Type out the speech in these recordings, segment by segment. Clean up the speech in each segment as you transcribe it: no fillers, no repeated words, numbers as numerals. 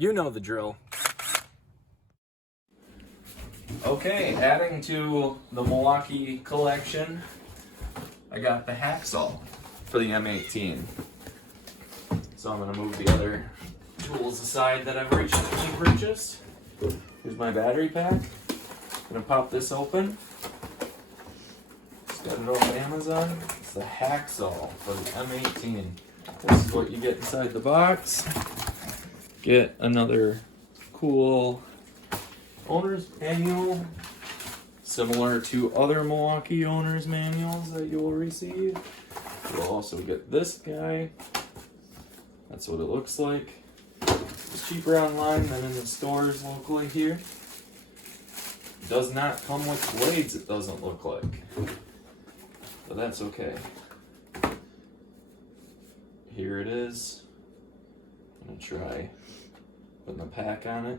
You know the drill. Okay, adding to the Milwaukee collection, I got the hacksaw for the M18. So I'm gonna move the other tools aside that I've recently purchased. Here's my battery pack. Gonna pop this open. Just got it off Amazon. It's the hacksaw for the M18. This is what you get inside the box. Get another cool owner's manual, similar to other Milwaukee owner's manuals that you will receive. You'll also get this guy. That's what it looks like. It's cheaper online than in the stores locally here. It does not come with blades, it doesn't look like. But that's okay. Here it is. I'm gonna try putting the pack on it.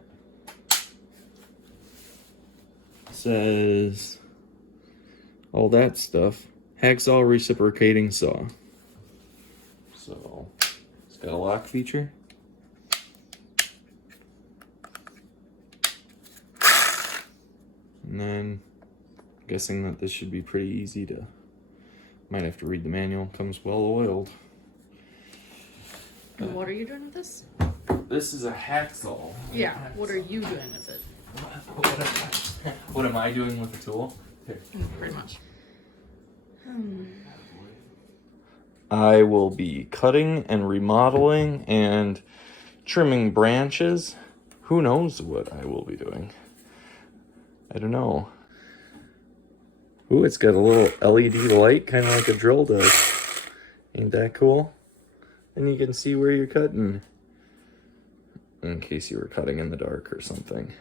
Says all that stuff. Hacksaw reciprocating saw. So it's got a lock feature. And then I'm guessing that this should be pretty easy to, might have to read the manual, comes well oiled. And what are you doing with this? This is a hacksaw. Yeah, what are you doing with it? What am I doing with the tool? Here. Pretty much. I will be cutting and remodeling and trimming branches. Who knows what I will be doing? I don't know. Ooh, it's got a little LED light, kind of like a drill does. Ain't that cool? And you can see where you're cutting, in case you were cutting in the dark or something.